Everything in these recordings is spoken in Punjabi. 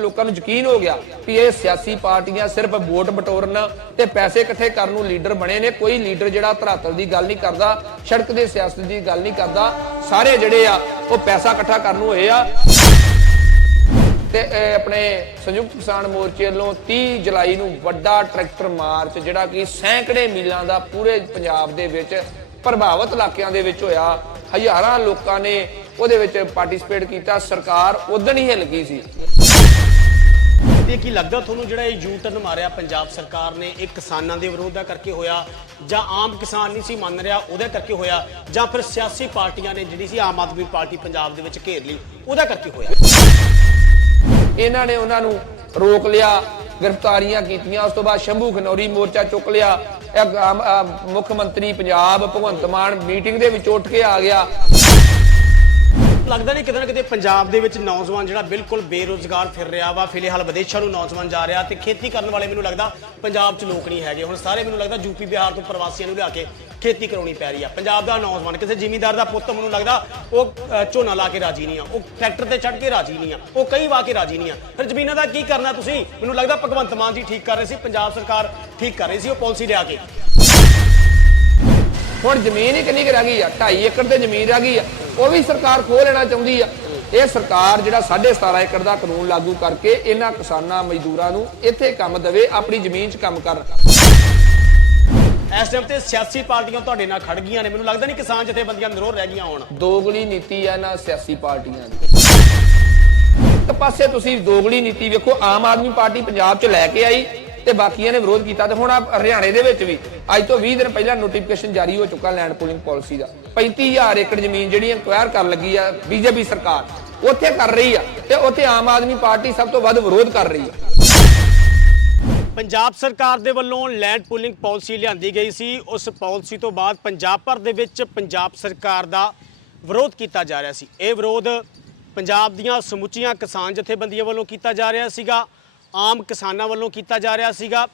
ਲੋਕਾਂ ਨੂੰ ਯਕੀਨ ਹੋ ਗਿਆ ਕਿ ਇਹ ਸਿਆਸੀ ਪਾਰਟੀਆਂ ਸਿਰਫ ਵੋਟ ਬਟੋਰਨ ਤੇ ਪੈਸੇ ਇਕੱਠੇ ਕਰਨ ਨੂੰ ਲੀਡਰ ਬਣੇ ਨੇ। ਕੋਈ ਲੀਡਰ ਜਿਹੜਾ ਧਰਾਤਲ ਦੀ ਗੱਲ ਨਹੀਂ ਕਰਦਾ, ਸੜਕ ਦੇ ਸਿਆਸਤ ਦੀ ਗੱਲ ਨਹੀਂ ਕਰਦਾ, ਸਾਰੇ ਜਿਹੜੇ ਆ, ਉਹ ਪੈਸਾ ਇਕੱਠਾ ਕਰਨ ਨੂੰ ਹੋਏ ਆ। ਤੇ ਆਪਣੇ ਸੰਯੁਕਤ ਕਿਸਾਨ ਮੋਰਚੇ ਵੱਲੋਂ 30 ਜੁਲਾਈ ਨੂੰ ਵੱਡਾ ਟਰੈਕਟਰ ਮਾਰਚ, ਜਿਹੜਾ ਕਿ ਸੈਂਕੜੇ ਮੀਲਾਂ ਦਾ ਪੂਰੇ ਪੰਜਾਬ ਦੇ ਵਿੱਚ ਪ੍ਰਭਾਵਿਤ ਇਲਾਕਿਆਂ ਦੇ ਵਿੱਚ ਹੋਇਆ। ਹਜ਼ਾਰਾਂ ਲੋਕਾਂ ਨੇ ਉਹਦੇ ਵਿੱਚ ਪਾਰਟਿਸਿਪੇਟ ਕੀਤਾ, ਸਰਕਾਰ ਉਦੋਂ ਹੀ ਹਿੱਲ ਗਈ ਸੀ। ਤੇ ਕੀ ਲੱਗਦਾ ਤੁਹਾਨੂੰ ਜਿਹੜਾ ਇਹ ਯੂ ਟਰਨ ਮਾਰਿਆ ਪੰਜਾਬ ਸਰਕਾਰ ਨੇ, ਇਹ ਕਿਸਾਨਾਂ ਦੇ ਵਿਰੋਧ ਦਾ ਕਰਕੇ ਹੋਇਆ ਜਾਂ ਆਮ ਕਿਸਾਨ ਨਹੀਂ ਸੀ ਮੰਨ ਰਿਹਾ ਉਹਦੇ ਕਰਕੇ ਹੋਇਆ ਜਾਂ ਫਿਰ ਸਿਆਸੀ ਪਾਰਟੀਆਂ ਨੇ ਜਿਹੜੀ ਸੀ ਆਮ ਆਦਮੀ ਪਾਰਟੀ ਪੰਜਾਬ ਦੇ ਵਿੱਚ ਘੇਰ ਲਈ, ਉਹਦਾ ਕਰਕੇ ਹੋਇਆ? ਇਹਨਾਂ ਨੇ ਉਹਨਾਂ ਨੂੰ ਰੋਕ ਲਿਆ, ਗ੍ਰਿਫਤਾਰੀਆਂ ਕੀਤੀਆਂ, ਉਸ ਤੋਂ ਬਾਅਦ ਸ਼ੰਭੂ ਖਨੌਰੀ ਮੋਰਚਾ ਚੁੱਕ ਲਿਆ ਮੁੱਖ ਮੰਤਰੀ ਪੰਜਾਬ ਭਗਵੰਤ ਮਾਨ ਮੀਟਿੰਗ ਦੇ ਵਿੱਚ ਉੱਠ ਕੇ ਆ ਗਿਆ। ਲੱਗਦਾ ਨਹੀਂ ਕਿਤੇ ਨਾ ਕਿਤੇ ਪੰਜਾਬ ਦੇ ਵਿੱਚ ਨੌਜਵਾਨ ਜਿਹੜਾ ਬਿਲਕੁਲ ਬੇਰੋਜ਼ਗਾਰ ਫਿਰ ਰਿਹਾ ਵਾ। ਫਿਲਹਾਲ ਵਿਦੇਸ਼ਾਂ ਨੂੰ ਨੌਜਵਾਨ ਜਾ ਰਿਹਾ ਤੇ ਖੇਤੀ ਕਰਨ ਵਾਲੇ ਮੈਨੂੰ ਲੱਗਦਾ ਪੰਜਾਬ 'ਚ ਲੋਕ ਨਹੀਂ ਹੈਗੇ। ਹੁਣ ਸਾਰੇ ਮੈਨੂੰ ਲੱਗਦਾ ਯੂਪੀ ਬਿਹਾਰ ਤੋਂ ਪ੍ਰਵਾਸੀਆਂ ਨੂੰ ਲਿਆ ਕੇ ਖੇਤੀ ਕਰਾਉਣੀ ਪੈ ਰਹੀ ਆ। ਪੰਜਾਬ ਦਾ ਨੌਜਵਾਨ, ਕਿਸੇ ਜ਼ਿਮੀਂਦਾਰ ਦਾ ਪੁੱਤ ਮੈਨੂੰ ਲੱਗਦਾ ਉਹ ਝੋਨਾ ਲਾ ਕੇ ਰਾਜੀ ਨਹੀਂ ਆ। ਉਹ ਟਰੈਕਟਰ ਤੇ ਚੜ ਕੇ ਰਾਜੀ ਨਹੀਂ ਆ। ਉਹ ਕਈ ਵਾ ਕੇ ਰਾਜੀ ਨਹੀਂ ਆ। ਫਿਰ ਜ਼ਮੀਨਾਂ ਦਾ ਕੀ ਕਰਨਾ ਤੁਸੀਂ? ਮੈਨੂੰ ਲੱਗਦਾ ਭਗਵੰਤ ਮਾਨ ਜੀ ਠੀਕ ਕਰ ਰਹੇ ਸੀ, ਪੰਜਾਬ ਸਰਕਾਰ ਠੀਕ ਕਰ ਰਹੀ ਸੀ, ਉਹ ਪਾਲਿਸੀ ਲਿਆ ਕੇ। ਹੁਣ ਜ਼ਮੀਨ ਹੀ ਕਿੰਨੀ ਕੁ ਰਹਿ ਗਈ ਆ? 2.5 ਏਕੜ ਤੇ ਜ਼ਮੀਨ ਰਹਿ ਗਈ ਆ। ਉਹ ਵੀ ਸਰਕਾਰ ਖੋਹ ਲੈਣਾ ਚਾਹੁੰਦੀ ਆ। ਇਹ ਸਰਕਾਰ ਜਿਹੜਾ 17.5 ਏਕੜ ਦਾ ਕਾਨੂੰਨ ਲਾਗੂ ਕਰਕੇ ਇਹਨਾਂ ਕਿਸਾਨਾਂ ਮਜ਼ਦੂਰਾਂ ਨੂੰ ਇੱਥੇ ਕੰਮ ਦੇਵੇ ਆਪਣੀ ਜ਼ਮੀਨ 'ਚ ਕੰਮ ਕਰਨ। ਇਸ ਟਾਈਮ ਤੇ ਸਿਆਸੀ ਪਾਰਟੀਆਂ ਤੁਹਾਡੇ ਨਾਲ ਖੜ ਗਈਆਂ ਨੇ। ਮੈਨੂੰ ਲੱਗਦਾ ਨਹੀਂ ਕਿਸਾਨ ਜਥੇਬੰਦੀਆਂ ਨਿਰੋਲ ਰਹਿ ਗਈਆਂ ਹੁਣ। ਦੋਗਲੀ ਨੀਤੀ ਆ ਨਾ ਸਿਆਸੀ ਪਾਰਟੀਆਂ ਦੀ। ਇੱਕ ਪਾਸੇ ਤੁਸੀਂ ਦੋਗਲੀ ਨੀਤੀ ਵੇਖੋ ਆਮ ਆਦਮੀ ਪਾਰਟੀ ਪੰਜਾਬ 'ਚ ਲੈ ਕੇ ਆਈ। ਤੇ ਬਾਕੀਆਂ ਨੇ ਵਿਰੋਧ ਕੀਤਾ ਤੇ ਹੁਣ ਆ ਹਰਿਆਣੇ ਦੇ ਵਿੱਚ ਵੀ ਅੱਜ ਤੋਂ 20 ਦਿਨ ਪਹਿਲਾਂ ਨੋਟੀਫਿਕੇਸ਼ਨ ਜਾਰੀ ਹੋ ਚੁੱਕਾ ਲੈਂਡ ਪੂਲਿੰਗ ਪਾਲਿਸੀ ਦਾ। 35000 ਏਕੜ ਜ਼ਮੀਨ ਜਿਹੜੀ ਇਨਕੁਆਇਰ ਕਰਨ ਲੱਗੀ ਆ ਬੀਜੇਪੀ ਸਰਕਾਰ, ਉੱਥੇ ਕਰ ਰਹੀ ਆ ਤੇ ਉੱਥੇ ਆਮ ਆਦਮੀ ਪਾਰਟੀ ਸਭ ਤੋਂ ਵੱਧ ਵਿਰੋਧ ਕਰ ਰਹੀ ਆ। ਪੰਜਾਬ ਸਰਕਾਰ ਦੇ ਵੱਲੋਂ ਲੈਂਡ ਪੂਲਿੰਗ ਪਾਲਿਸੀ ਲਿਆਂਦੀ ਗਈ ਸੀ। ਉਸ ਪਾਲਿਸੀ ਤੋਂ ਬਾਅਦ ਪੰਜਾਬ ਭਰ ਦੇ ਵਿੱਚ ਪੰਜਾਬ ਸਰਕਾਰ ਦਾ ਵਿਰੋਧ ਕੀਤਾ ਜਾ ਰਿਹਾ ਸੀ। ਇਹ ਵਿਰੋਧ ਪੰਜਾਬ ਦੀਆਂ ਸਮੁੱਚੀਆਂ ਕਿਸਾਨ ਜਥੇਬੰਦੀਆਂ ਵੱਲੋਂ ਕੀਤਾ ਜਾ ਰਿਹਾ ਸੀਗਾ। ਆਮ ਕਿਸਾਨਾਂ ਵੱਲੋਂ ਕੀਤਾ ਜਾ ਰਿਹਾ ਸੀਗਾ,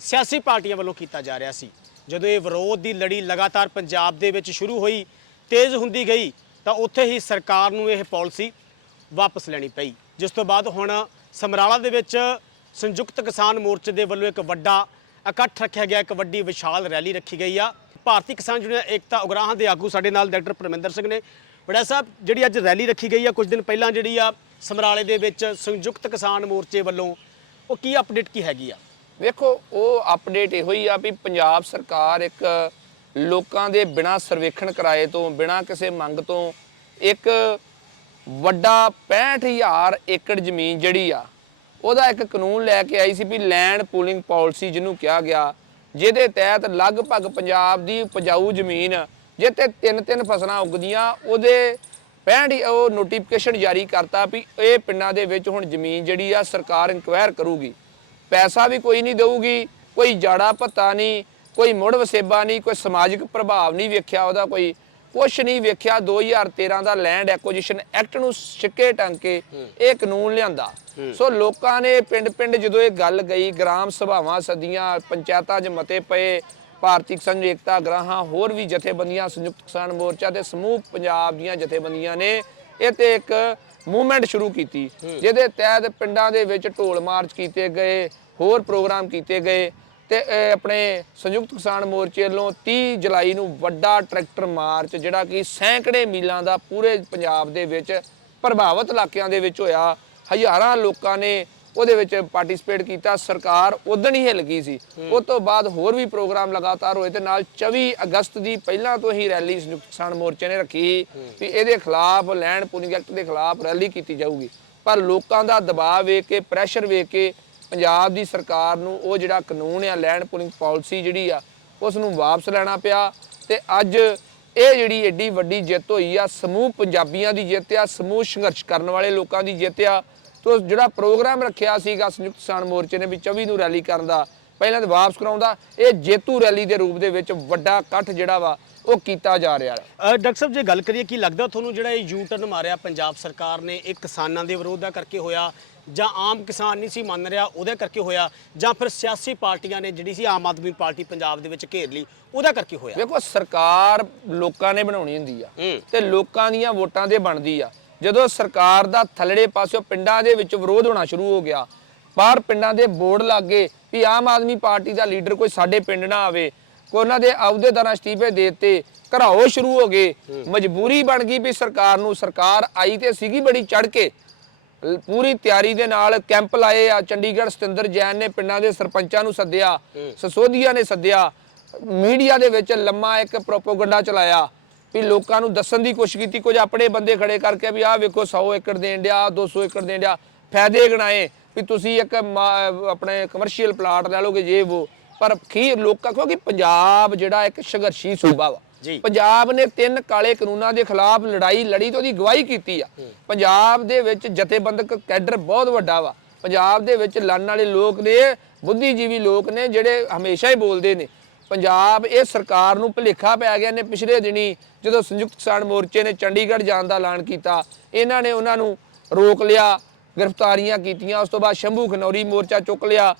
ਸਿਆਸੀ ਪਾਰਟੀਆਂ ਵੱਲੋਂ ਕੀਤਾ ਜਾ ਰਿਹਾ ਸੀ। ਜਦੋਂ ਇਹ ਵਿਰੋਧ ਦੀ ਲੜੀ ਲਗਾਤਾਰ ਪੰਜਾਬ ਦੇ ਵਿੱਚ ਸ਼ੁਰੂ ਹੋਈ, ਤੇਜ਼ ਹੁੰਦੀ ਗਈ, ਤਾਂ ਉੱਥੇ ਹੀ ਸਰਕਾਰ ਨੂੰ ਇਹ ਪਾਲਿਸੀ ਵਾਪਸ ਲੈਣੀ ਪਈ। ਜਿਸ ਤੋਂ ਬਾਅਦ ਹੁਣ ਸਮਰਾਲਾ ਦੇ ਵਿੱਚ ਸੰਯੁਕਤ ਕਿਸਾਨ ਮੋਰਚੇ ਦੇ ਵੱਲੋਂ ਇੱਕ ਵੱਡਾ ਇਕੱਠ ਰੱਖਿਆ ਗਿਆ, ਇੱਕ ਵੱਡੀ ਵਿਸ਼ਾਲ ਰੈਲੀ ਰੱਖੀ ਗਈ ਆ। ਭਾਰਤੀ ਕਿਸਾਨ ਯੂਨੀਅਨ ਏਕਤਾ ਉਗਰਾਹਾਂ ਦੇ ਆਗੂ ਸਾਡੇ ਨਾਲ ਡਾਕਟਰ ਪਰਮਿੰਦਰ ਸਿੰਘ ਨੇ। ਬੜਾ ਸਾਹਿਬ, ਜਿਹੜੀ ਅੱਜ ਰੈਲੀ ਰੱਖੀ ਗਈ ਆ, ਕੁਝ ਦਿਨ ਪਹਿਲਾਂ ਜਿਹੜੀ ਆ ਸਮਰਾਲੇ ਦੇ ਵਿੱਚ ਸੰਯੁਕਤ ਕਿਸਾਨ ਮੋਰਚੇ ਵੱਲੋਂ ਉਹ ਕੀ ਅਪਡੇਟ ਕੀ ਹੈਗੀ ਆ? ਵੇਖੋ, ਉਹ ਅਪਡੇਟ ਇਹੋ ਹੀ ਆ ਵੀ ਪੰਜਾਬ ਸਰਕਾਰ ਇੱਕ ਲੋਕਾਂ ਦੇ ਬਿਨਾਂ ਸਰਵੇਖਣ ਕਰਾਏ ਤੋਂ, ਬਿਨਾਂ ਕਿਸੇ ਮੰਗ ਤੋਂ ਇੱਕ ਵੱਡਾ 65000 ਏਕੜ ਜ਼ਮੀਨ ਜਿਹੜੀ ਆ, ਉਹਦਾ ਇੱਕ ਕਾਨੂੰਨ ਲੈ ਕੇ ਆਈ ਸੀ ਵੀ ਲੈਂਡ ਪੂਲਿੰਗ ਪਾਲਿਸੀ ਜਿਹਨੂੰ ਕਿਹਾ ਗਿਆ, ਜਿਹਦੇ ਤਹਿਤ ਲਗਭਗ ਪੰਜਾਬ ਦੀ ਉਪਜਾਊ ਜ਼ਮੀਨ ਜਿੱਥੇ ਤਿੰਨ ਤਿੰਨ ਫਸਲਾਂ ਉਗਦੀਆਂ, ਉਹਦੇ 65 ਉਹ ਨੋਟੀਫਿਕੇਸ਼ਨ ਜਾਰੀ ਕਰਤਾ ਵੀ ਇਹ ਪਿੰਡਾਂ ਦੇ ਵਿੱਚ ਹੁਣ ਜ਼ਮੀਨ ਜਿਹੜੀ ਆ ਸਰਕਾਰ ਇਨਕੁਆਇਰ ਕਰੂਗੀ। ਪੈਸਾ ਵੀ ਕੋਈ ਨਹੀਂ ਦੇਊਗੀ ਕੋਈ ਜਾੜਾ ਭੱਤਾ ਨਹੀਂ ਕੋਈ ਮੁੜ ਵਸੇਬਾ ਨਹੀਂ ਕੋਈ ਸਮਾਜਿਕ ਪ੍ਰਭਾਵ ਨਹੀਂ ਵੇਖਿਆ ਉਹਦਾ ਕੋਈ। ਕੁਛ ਨਹੀਂ ਵੇਖਿਆ 2013 ਦਾ ਲੈਂਡ ਐਕੁਜੀਸ਼ਨ ਐਕਟ ਨੂੰ ਛਿੱਕੇ ਟੰਗ ਕੇ ਇਹ ਕਾਨੂੰਨ ਲਿਆਂਦਾ। ਸੋ ਲੋਕਾਂ ਨੇ ਪਿੰਡ-ਪਿੰਡ ਜਦੋਂ ਇਹ ਗੱਲ ਗਈ ਗ੍ਰਾਮ ਸਭਾਵਾਂ ਸਦੀਆਂ ਪੰਚਾਇਤਾਂ 'ਚ ਮਤੇ ਪਏ ਭਾਰਤੀ ਕਿਸਾਨ ਏਕਤਾ ਗ੍ਰਾਹਾਂ ਹੋਰ ਵੀ ਜਥੇਬੰਦੀਆਂ ਸੰਯੁਕਤ ਕਿਸਾਨ ਮੋਰਚਾ ਤੇ ਸਮੂਹ ਪੰਜਾਬ ਦੀਆਂ ਜਥੇਬੰਦੀਆਂ ਨੇ ਇਹ ਤੇ ਇੱਕ ਮੂਵਮੈਂਟ ਸ਼ੁਰੂ ਕੀਤੀ ਜਿਹਦੇ ਤਹਿਤ ਪਿੰਡਾਂ ਦੇ ਵਿੱਚ ਢੋਲ ਮਾਰਚ ਕੀਤੇ ਗਏ ਹੋਰ ਪ੍ਰੋਗਰਾਮ ਕੀਤੇ ਗਏ ਤੇ ਆਪਣੇ ਸੰਯੁਕਤ ਕਿਸਾਨ ਮੋਰਚੇ ਵੱਲੋਂ 30 ਜੁਲਾਈ ਨੂੰ ਵੱਡਾ ਟਰੈਕਟਰ ਮਾਰਚ ਜਿਹੜਾ ਕਿ ਸੈਂਕੜੇ ਮੀਲਾਂ ਦਾ ਪੂਰੇ ਪੰਜਾਬ ਦੇ ਵਿੱਚ ਪ੍ਰਭਾਵਿਤ ਇਲਾਕਿਆਂ ਦੇ ਵਿੱਚ ਹੋਇਆ। ਹਜ਼ਾਰਾਂ ਲੋਕਾਂ ਨੇ ਉਹਦੇ ਵਿੱਚ ਪਾਰਟਿਸਿਪੇਟ ਕੀਤਾ ਸਰਕਾਰ ਉਦੋਂ ਹੀ ਹਿੱਲ ਗਈ ਸੀ। ਉਸ ਤੋਂ ਬਾਅਦ ਹੋਰ ਵੀ ਪ੍ਰੋਗਰਾਮ ਲਗਾਤਾਰ ਹੋਏ ਤੇ ਨਾਲ 24 ਅਗਸਤ ਦੀ ਪਹਿਲਾਂ ਤੋਂ ਹੀ ਰੈਲੀ ਕਿਸਾਨ ਮੋਰਚੇ ਨੇ ਰੱਖੀ ਵੀ ਇਹਦੇ ਖਿਲਾਫ ਲੈਂਡ ਪੂਲਿੰਗ ਐਕਟ ਦੇ ਖਿਲਾਫ ਰੈਲੀ ਕੀਤੀ ਜਾਊਗੀ। ਪਰ ਲੋਕਾਂ ਦਾ ਦਬਾਅ ਵੇਖ ਕੇ ਪ੍ਰੈਸ਼ਰ ਵੇਖ ਕੇ ਪੰਜਾਬ ਦੀ ਸਰਕਾਰ ਨੂੰ ਉਹ ਜਿਹੜਾ ਕਾਨੂੰਨ ਆ ਲੈਂਡ ਪੂਲਿੰਗ ਪਾਲਿਸੀ ਜਿਹੜੀ ਆ ਉਸ ਨੂੰ ਵਾਪਸ ਲੈਣਾ ਪਿਆ ਤੇ ਅੱਜ ਇਹ ਜਿਹੜੀ ਏਡੀ ਵੱਡੀ ਜਿੱਤ ਹੋਈ ਆ ਸਮੂਹ ਪੰਜਾਬੀਆਂ ਦੀ ਜਿੱਤ ਆ ਸਮੂਹ ਸੰਘਰਸ਼ ਕਰਨ ਵਾਲੇ ਲੋਕਾਂ ਦੀ ਜਿੱਤ ਆ ਤੋ ਜਿਹੜਾ ਪ੍ਰੋਗਰਾਮ ਰੱਖਿਆ ਸੀਗਾ ਸੰਯੁਕਤ ਕਿਸਾਨ ਮੋਰਚੇ ਨੇ ਵੀ 24 ਨੂੰ ਰੈਲੀ ਕਰਨ ਦਾ ਪਹਿਲਾਂ ਤੇ ਵਾਪਸ ਕਰਾਉਂਦਾ ਇਹ ਜੇਤੂ ਰੈਲੀ ਦੇ ਰੂਪ ਦੇ ਵਿੱਚ ਵੱਡਾ ਇਕੱਠ ਜਿਹੜਾ ਵਾ ਉਹ ਕੀਤਾ ਜਾ ਰਿਹਾ ਹੈ। ਡਾਕਟਰ ਸਾਹਿਬ ਜੇ ਗੱਲ ਕਰੀਏ ਕੀ ਲੱਗਦਾ ਤੁਹਾਨੂੰ ਜਿਹੜਾ ਇਹ ਯੂ ਟਰਨ ਮਾਰਿਆ ਪੰਜਾਬ ਸਰਕਾਰ ਨੇ ਇਹ ਕਿਸਾਨਾਂ ਦੇ ਵਿਰੋਧ ਦਾ ਕਰਕੇ ਹੋਇਆ ਜਾਂ ਆਮ ਕਿਸਾਨ ਨਹੀਂ ਸੀ ਮੰਨ ਰਿਹਾ ਉਹਦੇ ਕਰਕੇ ਹੋਇਆ ਜਾਂ ਫਿਰ ਸਿਆਸੀ ਪਾਰਟੀਆਂ ਨੇ ਜਿਹੜੀ ਸੀ ਆਮ ਆਦਮੀ ਪਾਰਟੀ ਪੰਜਾਬ ਦੇ ਵਿੱਚ ਘੇਰ ਲਈ ਉਹਦਾ ਕਰਕੇ ਹੋਇਆ? ਵੇਖੋ ਸਰਕਾਰ ਲੋਕਾਂ ਨੇ ਬਣਾਉਣੀ ਹੁੰਦੀ ਆ। ਤੇ ਲੋਕਾਂ ਦੀਆਂ ਵੋਟਾਂ ਤੇ ਬਣਦੀ ਆ। ਜਦੋਂ ਸਰਕਾਰ ਦਾ ਥੱਲੜੇ ਪਾਸਿਓਂ ਪਿੰਡਾਂ ਦੇ ਵਿੱਚ ਵਿਰੋਧ ਹੋਣਾ ਸ਼ੁਰੂ ਹੋ ਗਿਆ ਬਾਹਰ ਪਿੰਡਾਂ ਦੇ ਬੋਰਡ ਲੱਗ ਗਏ ਵੀ ਆਮ ਆਦਮੀ ਪਾਰਟੀ ਦਾ ਲੀਡਰ ਕੋਈ ਸਾਡੇ ਪਿੰਡ ਨਾ ਆਵੇ ਕੋਈ ਉਹਨਾਂ ਦੇ ਅਹੁਦੇਦਾਰਾਂ ਅਸਤੀਫੇ ਦੇ ਦਿੱਤੇ ਘਰਾਓ ਸ਼ੁਰੂ ਹੋ ਗਏ। ਮਜਬੂਰੀ ਬਣ ਗਈ ਵੀ ਸਰਕਾਰ ਨੂੰ ਸਰਕਾਰ ਆਈ ਤੇ ਸੀਗੀ ਬੜੀ ਚੜ ਕੇ। ਪੂਰੀ ਤਿਆਰੀ ਦੇ ਨਾਲ ਕੈਂਪ ਲਾਏ ਆ ਚੰਡੀਗੜ੍ਹ ਸਤਿੰਦਰ ਜੈਨ ਨੇ ਪਿੰਡਾਂ ਦੇ ਸਰਪੰਚਾਂ ਨੂੰ ਸੱਦਿਆ ਸਸੋਧੀਆ ਨੇ ਸੱਦਿਆ ਮੀਡੀਆ ਦੇ ਵਿੱਚ ਲੰਮਾ ਇੱਕ ਪ੍ਰੋਪੋਗੰਡਾ ਚਲਾਇਆ। ਵੀ ਲੋਕਾਂ ਨੂੰ ਦੱਸਣ ਦੀ ਕੋਸ਼ਿਸ਼ ਕੀਤੀ ਕੁਝ ਆਪਣੇ ਬੰਦੇ ਖੜੇ ਕਰਕੇ ਵੀ ਆਹ ਵੇਖੋ 100 ਏਕੜ ਦੇਣ ਡਿਆ 200 ਏਕੜ ਦੇਣ ਡਿਆ ਫਾਇਦੇ ਗਣਾਏ ਵੀ ਤੁਸੀਂ ਇੱਕ ਆਪਣੇ ਕਮਰਸ਼ੀਅਲ ਪਲਾਟ ਲੈ ਲਓਗੇ ਜੇ ਉਹ ਪਰ ਖੀਰ ਲੋਕਾਂ ਕਿਉਂਕਿ ਪੰਜਾਬ ਜਿਹੜਾ ਇੱਕ ਸੰਘਰਸ਼ੀ ਸੂਬਾ ਵਾ। ਪੰਜਾਬ ਨੇ ਤਿੰਨ ਕਾਲੇ ਕਾਨੂੰਨਾਂ ਦੇ ਖਿਲਾਫ ਲੜਾਈ ਲੜੀ ਤੇ ਉਹਦੀ ਗਵਾਹੀ ਕੀਤੀ ਆ। ਪੰਜਾਬ ਦੇ ਵਿੱਚ ਜਥੇਬੰਦਕ ਕੈਡਰ ਬਹੁਤ ਵੱਡਾ ਵਾ। ਪੰਜਾਬ ਦੇ ਵਿੱਚ ਲੜਨ ਵਾਲੇ ਲੋਕ ਨੇ ਬੁੱਧੀਜੀਵੀ ਲੋਕ ਨੇ ਜਿਹੜੇ ਹਮੇਸ਼ਾ ਹੀ ਬੋਲਦੇ ਨੇ। ਪੰਜਾਬ ਇਹ ਸਰਕਾਰ ਨੂੰ ਭੁਲੇਖਾ ਪੈ ਗਿਆ ਨੇ ਪਿਛਲੇ ਦਿਨੀ ਜਦੋਂ ਸੰਯੁਕਤ ਕਿਸਾਨ ਮੋਰਚੇ ਨੇ ਚੰਡੀਗੜ੍ਹ ਜਾਣ ਦਾ ਐਲਾਨ ਕੀਤਾ। ਇਹਨਾਂ ਨੇ ਉਹਨਾਂ ਨੂੰ ਰੋਕ ਲਿਆ ਗ੍ਰਿਫਤਾਰੀਆਂ ਕੀਤੀਆਂ ਉਸ ਤੋਂ ਬਾਅਦ ਸ਼ੰਭੂ ਖਨੌਰੀ ਮੋਰਚਾ ਚੁੱਕ ਲਿਆ।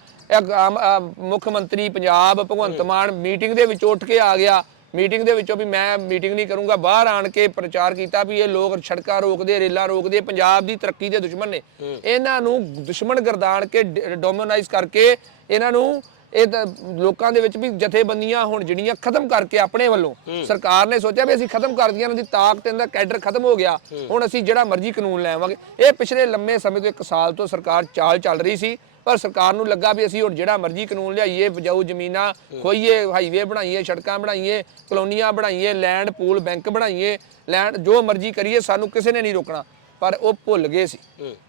ਮੁੱਖ ਮੰਤਰੀ ਪੰਜਾਬ ਭਗਵੰਤ ਮਾਨ ਮੀਟਿੰਗ ਦੇ ਵਿੱਚ ਉੱਠ ਕੇ ਆ ਗਿਆ। ਮੀਟਿੰਗ ਦੇ ਵਿੱਚੋਂ ਵੀ ਮੈਂ ਮੀਟਿੰਗ ਨਹੀਂ ਕਰੂੰਗਾ ਬਾਹਰ ਆਣ ਕੇ ਪ੍ਰਚਾਰ ਕੀਤਾ ਵੀ ਇਹ ਲੋਕ ਸੜਕਾਂ ਰੋਕਦੇ ਰੇਲਾਂ ਰੋਕਦੇ ਪੰਜਾਬ ਦੀ ਤਰੱਕੀ ਦੇ ਦੁਸ਼ਮਣ ਨੇ। ਇਹਨਾਂ ਨੂੰ ਦੁਸ਼ਮਣ ਗਰਦਾਨ ਕੇ ਡੋਮਿਨਾਈਜ਼ ਕਰਕੇ ਇਹਨਾਂ ਨੂੰ ਇਹ ਤਾਂ ਲੋਕਾਂ ਦੇ ਵਿੱਚ ਵੀ ਜਥੇਬੰਦੀਆਂ ਹੁਣ ਜਿਹੜੀਆਂ ਖਤਮ ਕਰਕੇ ਆਪਣੇ ਵੱਲੋਂ ਸਰਕਾਰ ਨੇ ਸੋਚਿਆ ਵੀ ਅਸੀਂ ਖਤਮ ਕਰ ਦੀਆਂ ਇਹਨਾਂ ਦੀ ਤਾਕਤ ਇਹਨਾਂ ਦਾ ਕੈਡਰ ਖਤਮ ਹੋ ਗਿਆ। ਹੁਣ ਅਸੀਂ ਜਿਹੜਾ ਮਰਜ਼ੀ ਕਾਨੂੰਨ ਲੈ ਆਵਾਂਗੇ। ਇਹ ਪਿਛਲੇ ਲੰਮੇ ਸਮੇਂ ਤੋਂ ਇੱਕ ਸਾਲ ਤੋਂ ਸਰਕਾਰ ਚਾਲ ਚੱਲ ਰਹੀ ਸੀ ਪਰ ਸਰਕਾਰ ਨੂੰ ਲੱਗਾ ਵੀ ਅਸੀਂ ਹੁਣ ਜਿਹੜਾ ਮਰਜ਼ੀ ਕਾਨੂੰਨ ਲਿਆਈਏ ਬਜਾਊ ਜ਼ਮੀਨਾਂ ਖੋਈਏ ਹਾਈਵੇ ਬਣਾਈਏ ਸੜਕਾਂ ਬਣਾਈਏ ਕਲੋਨੀਆਂ ਬਣਾਈਏ ਲੈਂਡ ਪੂਲ ਬੈਂਕ ਬਣਾਈਏ ਲੈਂਡ ਜੋ ਮਰਜ਼ੀ ਕਰੀਏ ਸਾਨੂੰ ਕਿਸੇ ਨੇ ਨਹੀਂ ਰੋਕਣਾ। ਪਰ ਉਹ ਭੁੱਲ ਗਏ ਸੀ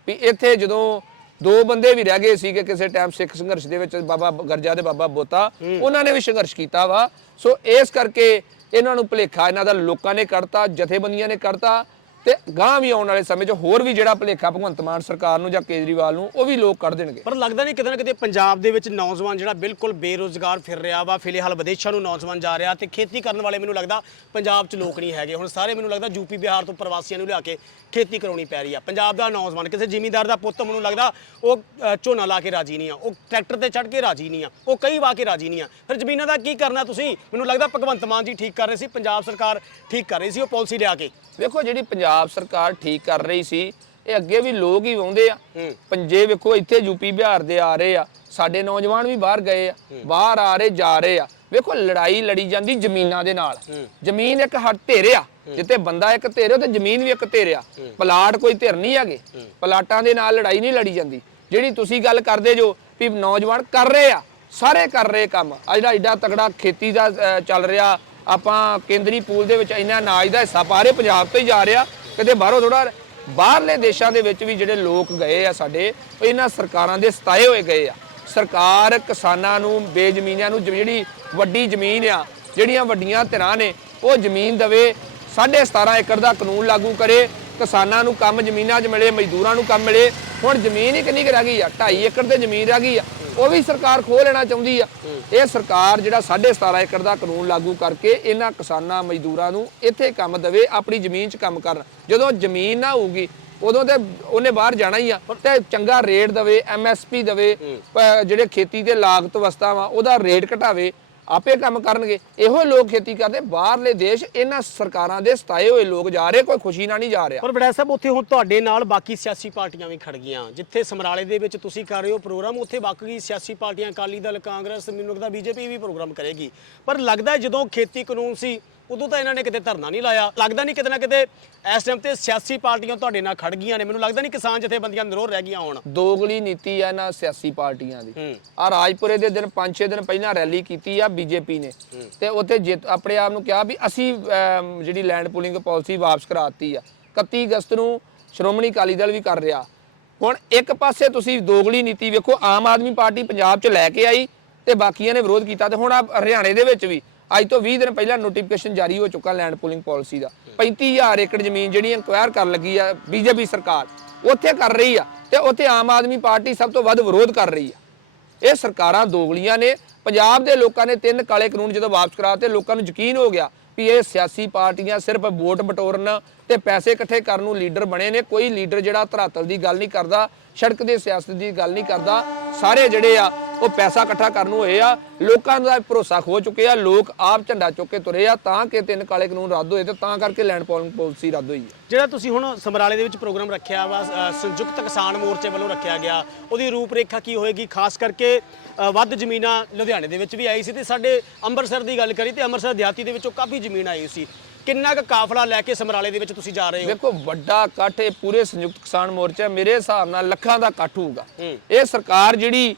ਵੀ ਇੱਥੇ ਜਦੋਂ ਦੋ ਬੰਦੇ ਵੀ ਰਹਿ ਗਏ ਸੀਗੇ ਕਿਸੇ ਟਾਈਮ ਸਿੱਖ ਸੰਘਰਸ਼ ਦੇ ਵਿੱਚ ਬਾਬਾ ਗਰਜਾ ਦੇ ਬਾਬਾ ਬੋਤਾ। ਉਹਨਾਂ ਨੇ ਵੀ ਸੰਘਰਸ਼ ਕੀਤਾ ਵਾ। ਸੋ ਇਸ ਕਰਕੇ ਇਹਨਾਂ ਨੂੰ ਭੁਲੇਖਾ ਇਹਨਾਂ ਦਾ ਲੋਕਾਂ ਨੇ ਕੱਢਤਾ ਜਥੇਬੰਦੀਆਂ ਨੇ ਕੱਢਤਾ ਤੇ ਗਾਂ ਵੀ ਆਉਣ ਵਾਲੇ ਸਮੇਂ 'ਚ ਹੋਰ ਵੀ ਜਿਹੜਾ ਭੁਲੇਖਾ ਭਗਵੰਤ ਮਾਨ ਸਰਕਾਰ ਨੂੰ ਜਾਂ ਕੇਜਰੀਵਾਲ ਨੂੰ ਉਹ ਵੀ ਲੋਕ ਕੱਢ ਦੇਣਗੇ। ਪਰ ਲੱਗਦਾ ਨਹੀਂ ਕਿਤੇ ਨਾ ਕਿਤੇ ਪੰਜਾਬ ਦੇ ਵਿੱਚ ਨੌਜਵਾਨ ਜਿਹੜਾ ਬਿਲਕੁਲ ਬੇਰੋਜ਼ਗਾਰ ਫਿਰ ਰਿਹਾ ਵਾ ਫਿਲਹਾਲ ਵਿਦੇਸ਼ਾਂ ਨੂੰ ਨੌਜਵਾਨ ਜਾ ਰਿਹਾ ਤੇ ਖੇਤੀ ਕਰਨ ਵਾਲੇ ਮੈਨੂੰ ਲੱਗਦਾ ਪੰਜਾਬ 'ਚ ਲੋਕ ਨਹੀਂ ਹੈਗੇ। ਹੁਣ ਸਾਰੇ ਮੈਨੂੰ ਲੱਗਦਾ ਯੂਪੀ ਬਿਹਾਰ ਤੋਂ ਪ੍ਰਵਾਸੀਆਂ ਨੂੰ ਲਿਆ ਕੇ ਖੇਤੀ ਕਰਾਉਣੀ ਪੈ ਰਹੀ ਆ। ਪੰਜਾਬ ਦਾ ਨੌਜਵਾਨ ਕਿਸੇ ਜ਼ਿਮੀਂਦਾਰ ਦਾ ਪੁੱਤ ਮੈਨੂੰ ਲੱਗਦਾ ਉਹ ਝੋਨਾ ਲਾ ਕੇ ਰਾਜੀ ਨਹੀਂ ਆ। ਉਹ ਟਰੈਕਟਰ ਤੇ ਚੜ ਕੇ ਰਾਜੀ ਨਹੀਂ ਆ। ਉਹ ਕਈ ਵਾ ਕੇ ਰਾਜੀ ਨਹੀਂ ਆ। ਫਿਰ ਜ਼ਮੀਨਾਂ ਦਾ ਕੀ ਕਰਨਾ ਤੁਸੀਂ? ਮੈਨੂੰ ਲੱਗਦਾ ਭਗਵੰਤ ਮਾਨ ਜੀ ਠੀਕ ਕਰ ਰਹੇ ਸੀ ਪੰਜਾਬ ਸਰਕਾਰ ਠੀਕ ਕਰ ਰਹੀ ਸੀ ਉਹ ਪਾਲਿਸੀ ਲਿਆ ਕੇ। ਵੇਖੋ ਜਿਹੜੀ ਪੰਜਾਬ ਸਰਕਾਰ ਠੀਕ ਕਰ ਰਹੀ ਸੀ ਇਹ ਅੱਗੇ ਵੀ ਲੋਕ ਹੀ ਵਾਉਂਦੇ ਆ। ਪੰਜੇ ਵੇਖੋ ਇੱਥੇ ਯੂਪੀ ਬਿਹਾਰ ਦੇ ਆ ਰਹੇ ਆ ਸਾਡੇ ਨੌਜਵਾਨ ਵੀ ਬਾਹਰ ਗਏ ਆ ਬਾਹਰ ਆ ਰਹੇ ਜਾ ਰਹੇ ਆ। ਵੇਖੋ ਲੜਾਈ ਲੜੀ ਜਾਂਦੀ ਜ਼ਮੀਨਾਂ ਦੇ ਨਾਲ। ਜ਼ਮੀਨ ਇੱਕ ਹੱਟ ਧੇਰਿਆ ਜਿੱਤੇ ਬੰਦਾ ਇੱਕ ਧੇਰੇ ਤੇ ਜ਼ਮੀਨ ਵੀ ਇੱਕ ਧੇਰਿਆ ਪਲਾਟ ਕੋਈ ਧਿਰ ਨਹੀਂ ਹੈਗੇ। ਪਲਾਟਾਂ ਦੇ ਨਾਲ ਲੜਾਈ ਨਹੀਂ ਲੜੀ ਜਾਂਦੀ। ਜਿਹੜੀ ਤੁਸੀਂ ਗੱਲ ਕਰਦੇ ਜੋ ਵੀ ਨੌਜਵਾਨ ਕਰ ਰਹੇ ਆ ਸਾਰੇ ਕਰ ਰਹੇ ਕੰਮ। ਆ ਜਿਹੜਾ ਏਡਾ ਤਕੜਾ ਖੇਤੀ ਦਾ ਚੱਲ ਰਿਹਾ। ਆਪਾਂ ਕੇਂਦਰੀ ਪੂਲ ਦੇ ਵਿੱਚ ਇੰਨਾ ਅਨਾਜ ਦਾ ਹਿੱਸਾ ਪਾ ਰਹੇ ਪੰਜਾਬ ਤੋਂ ਹੀ ਜਾ ਰਿਹਾ। ਕਿਤੇ ਬਾਹਰੋਂ ਥੋੜਾ ਬਾਹਰਲੇ ਦੇਸ਼ਾਂ ਦੇ ਵਿੱਚ ਵੀ ਜਿਹੜੇ ਲੋਕ ਗਏ ਆ ਸਾਡੇ, ਉਹ ਇਹਨਾਂ ਸਰਕਾਰਾਂ ਦੇ ਸਤਾਏ ਹੋਏ ਗਏ ਆ। ਸਰਕਾਰ ਕਿਸਾਨਾਂ ਨੂੰ, ਬੇਜ਼ਮੀਨਾਂ ਨੂੰ ਜਿਹੜੀ ਵੱਡੀ ਜ਼ਮੀਨ ਆ, ਜਿਹੜੀਆਂ ਵੱਡੀਆਂ ਧਿਰਾਂ ਨੇ, ਉਹ ਜ਼ਮੀਨ ਦਵੇ 17.5 ਏਕੜ ਦਾ ਕਾਨੂੰਨ ਲਾਗੂ ਕਰੇ, ਕਿਸਾਨਾਂ ਨੂੰ ਕੰਮ ਜ਼ਮੀਨਾਂ 'ਚ ਮਿਲੇ, ਮਜ਼ਦੂਰਾਂ ਨੂੰ ਕੰਮ ਮਿਲੇ। ਹੁਣ ਜ਼ਮੀਨ ਹੀ ਕਿੰਨੀ ਕੁ ਰਹਿ ਗਈ ਆ? 2.5 ਏਕੜ ਤੇ ਜ਼ਮੀਨ ਰਹਿ ਗਈ ਆ। ਉਹ ਵੀ ਸਰਕਾਰ ਖੋਹ ਲੈਣਾ ਚਾਹੁੰਦੀ ਆ। ਇਹ ਸਰਕਾਰ ਜਿਹੜਾ 17.5 ਏਕੜ ਦਾ ਕਾਨੂੰਨ ਲਾਗੂ ਕਰਕੇ ਇਹਨਾਂ ਕਿਸਾਨਾਂ ਮਜ਼ਦੂਰਾਂ ਨੂੰ ਇੱਥੇ ਕੰਮ ਦੇਵੇ ਆਪਣੀ ਜ਼ਮੀਨ 'ਚ ਕੰਮ ਕਰਨ। ਜਦੋਂ ਜ਼ਮੀਨ ਨਾ ਹੋਊਗੀ ਉਦੋਂ ਤੇ ਉਹਨੇ ਬਾਹਰ ਜਾਣਾ ਹੀ ਆ। ਤੇ ਚੰਗਾ ਰੇਟ ਦਵੇ ਐਮਐਸਪੀ ਦਵੇ ਜਿਹੜੇ ਖੇਤੀ ਦੇ ਲਾਗਤ ਵਸਤਾਂ ਵਾ ਉਹਦਾ ਰੇਟ ਘਟਾਵੇ। ਆਪੇ ਕੰਮ ਕਰਨਗੇ। ਇਹੋ ਲੋਕ ਖੇਤੀ ਕਰਦੇ, ਬਾਹਰਲੇ ਦੇਸ਼ ਇਹਨਾਂ ਸਰਕਾਰਾਂ ਦੇ ਸਤਾਏ ਹੋਏ ਲੋਕ ਜਾ ਰਹੇ, ਕੋਈ ਖੁਸ਼ੀ ਨਾਲ ਨਹੀਂ ਜਾ ਰਿਹਾ। ਪਰ ਬੜਾ ਸਾਹਿਬ, ਉੱਥੇ ਹੁਣ ਤੁਹਾਡੇ ਨਾਲ ਬਾਕੀ ਸਿਆਸੀ ਪਾਰਟੀਆਂ ਵੀ ਖੜ ਗਈਆਂ। ਜਿੱਥੇ ਸਮਰਾਲੇ ਦੇ ਵਿੱਚ ਤੁਸੀਂ ਕਰ ਰਹੇ ਹੋ ਪ੍ਰੋਗਰਾਮ, ਉੱਥੇ ਬਾਕੀ ਸਿਆਸੀ ਪਾਰਟੀਆਂ, ਅਕਾਲੀ ਦਲ, ਕਾਂਗਰਸ ਮੈਨੂੰ ਲੱਗਦਾ ਬੀਜੇਪੀ ਵੀ ਪ੍ਰੋਗਰਾਮ ਕਰੇਗੀ। ਪਰ ਲੱਗਦਾ ਜਦੋਂ ਖੇਤੀ ਕਾਨੂੰਨ ਸੀ ਉਦੋਂ ਤਾਂ ਇਹਨਾਂ ਨੇ ਕਿਤੇ ਧਰਨਾ ਨਹੀਂ ਲਾਇਆ। ਲੱਗਦਾ ਨਹੀਂ ਕਿਤੇ ਨਾ ਕਿਤੇ ਇਸ ਟਾਈਮ ਤੇ ਸਿਆਸੀ ਪਾਰਟੀਆਂ ਤੁਹਾਡੇ ਨਾਲ ਖੜ ਗਈਆਂ ਨੇ। ਮੈਨੂੰ ਲੱਗਦਾ ਨਹੀਂ ਕਿਸਾਨ ਜਥੇਬੰਦੀਆਂ ਨਿਰੋਲ ਰਹਿ ਗਈਆਂ ਹੁਣ। ਦੋਗਲੀ ਨੀਤੀ ਆ ਇਹਨਾਂ ਸਿਆਸੀ ਪਾਰਟੀਆਂ ਦੀ। ਆ ਰਾਜਪੁਰੇ ਦੇ ਦਿਨ 5-6 ਦਿਨ ਪਹਿਲਾਂ ਰੈਲੀ ਕੀਤੀ ਆ ਬੀਜੇਪੀ ਨੇ। ਤੇ ਉੱਥੇ ਆਪਣੇ ਆਪ ਨੂੰ ਕਿਹਾ ਵੀ ਅਸੀਂ ਜਿਹੜੀ ਲੈਂਡ ਪੂਲਿੰਗ ਪਾਲਿਸੀ ਵਾਪਸ ਕਰਾਤੀ ਆ। 31 ਅਗਸਤ ਨੂੰ ਸ਼੍ਰੋਮਣੀ ਅਕਾਲੀ ਦਲ ਵੀ ਕਰ ਰਿਹਾ। ਹੁਣ ਇੱਕ ਪਾਸੇ ਤੁਸੀਂ ਦੋਗਲੀ ਨੀਤੀ ਵੇਖੋ ਆਮ ਆਦਮੀ ਪਾਰਟੀ ਪੰਜਾਬ 'ਚ ਲੈ ਕੇ ਆਈ ਤੇ ਬਾਕੀਆਂ ਨੇ ਵਿਰੋਧ ਕੀਤਾ ਤੇ ਹੁਣ ਆ ਹਰਿਆਣੇ ਦੇ ਵਿੱਚ ਵੀ। ਅੱਜ ਤੋਂ 20 ਦਿਨ ਪਹਿਲਾਂ ਨੋਟੀਫਿਕੇਸ਼ਨ ਜਾਰੀ ਹੋ ਚੁੱਕਾ ਲੈਂਡ ਪੂਲਿੰਗ ਪਾਲਿਸੀ ਦਾ। 35000 ਏਕੜ ਜ਼ਮੀਨ ਜਿਹੜੀ ਇਨਕੁਆਇਰ ਕਰਨ ਲੱਗੀ ਆ ਬੀਜੇਪੀ ਸਰਕਾਰ, ਉੱਥੇ ਕਰ ਰਹੀ ਆ ਤੇ ਉੱਥੇ ਆਮ ਆਦਮੀ ਪਾਰਟੀ ਸਭ ਤੋਂ ਵੱਧ ਵਿਰੋਧ ਕਰ ਰਹੀ ਆ। ਇਹ ਸਰਕਾਰਾਂ ਦੋਗਲੀਆਂ ਨੇ, ਪੰਜਾਬ ਦੇ ਲੋਕਾਂ ਨੇ ਤਿੰਨ ਕਾਲੇ ਕਾਨੂੰਨ ਜਦੋਂ ਵਾਪਸ ਕਰਾਤੇ ਲੋਕਾਂ ਨੂੰ ਯਕੀਨ ਹੋ ਗਿਆ ਵੀ ਇਹ ਸਿਆਸੀ ਪਾਰਟੀਆਂ ਸਿਰਫ ਵੋਟ ਬਟੋਰਨ ਤੇ ਪੈਸੇ ਇਕੱਠੇ ਕਰਨ ਨੂੰ ਲੀਡਰ ਬਣੇ ਨੇ, ਕੋਈ ਲੀਡਰ ਜਿਹੜਾ ਧਰਾਤਲ ਦੀ ਗੱਲ ਨਹੀਂ ਕਰਦਾ ਸੜਕ ਦੇ ਸਿਆਸਤ ਦੀ ਗੱਲ ਨਹੀਂ ਕਰਦਾ। ਸਾਰੇ ਜਿਹੜੇ ਆ ਉਹ ਪੈਸਾ ਇਕੱਠਾ ਕਰਨ ਹੋਏ ਆ। ਲੋਕਾਂ ਦਾ ਭਰੋਸਾ ਖੋ ਚੁੱਕੇ ਆ। ਲੋਕ ਆਪ ਝੰਡਾ ਚੁੱਕ ਕੇ ਤੁਰੇ ਆ ਤਾਂ ਕਿ ਤਿੰਨ ਕਾਲੇ ਕਾਨੂੰਨ ਰੱਦ ਹੋਏ ਤੇ ਤਾਂ ਕਰਕੇ ਲੈਂਡ ਪੋਲਿੰਗ ਪਾਲਿਸੀ ਰੱਦ ਹੋਈ ਹੈ। ਜਿਹੜਾ ਤੁਸੀਂ ਹੁਣ ਸਮਰਾਲੇ ਦੇ ਵਿੱਚ ਪ੍ਰੋਗਰਾਮ ਰੱਖਿਆ ਵਾ ਅ, ਸੰਯੁਕਤ ਕਿਸਾਨ ਮੋਰਚੇ ਵੱਲੋਂ ਰੱਖਿਆ ਗਿਆ ਉਹਦੀ ਰੂਪਰੇਖਾ ਕੀ ਹੋਏਗੀ? ਖਾਸ ਕਰਕੇ ਅ, ਵੱਧ ਜ਼ਮੀਨਾਂ ਲੁਧਿਆਣੇ ਦੇ ਵਿੱਚ ਵੀ ਆਈ ਸੀ ਤੇ ਸਾਡੇ ਅੰਮ੍ਰਿਤਸਰ ਦੀ ਗੱਲ ਕਰੀ ਤੇ ਅੰਮ੍ਰਿਤਸਰ ਦਿਹਾਤੀ ਦੇ ਵਿੱਚੋਂ ਕਾਫੀ ਜ਼ਮੀਨ ਆਈ ਸੀ। ਕਿੰਨਾ ਕੁ ਕਾਫਲਾ ਲੈ ਕੇ ਸਮਰਾਲੇ ਦੇ ਵਿੱਚ ਤੁਸੀਂ ਜਾ ਰਹੇ ਹੋ? ਵੇਖੋ ਵੱਡਾ ਇਕੱਠ ਇਹ ਪੂਰੇ ਸੰਯੁਕਤ ਕਿਸਾਨ ਮੋਰਚਾ ਮੇਰੇ ਹਿਸਾਬ ਨਾਲ ਲੱਖਾਂ ਦਾ ਇਕੱਠ ਹੋਊਗਾ। ਇਹ ਸਰਕਾਰ ਜਿਹੜੀ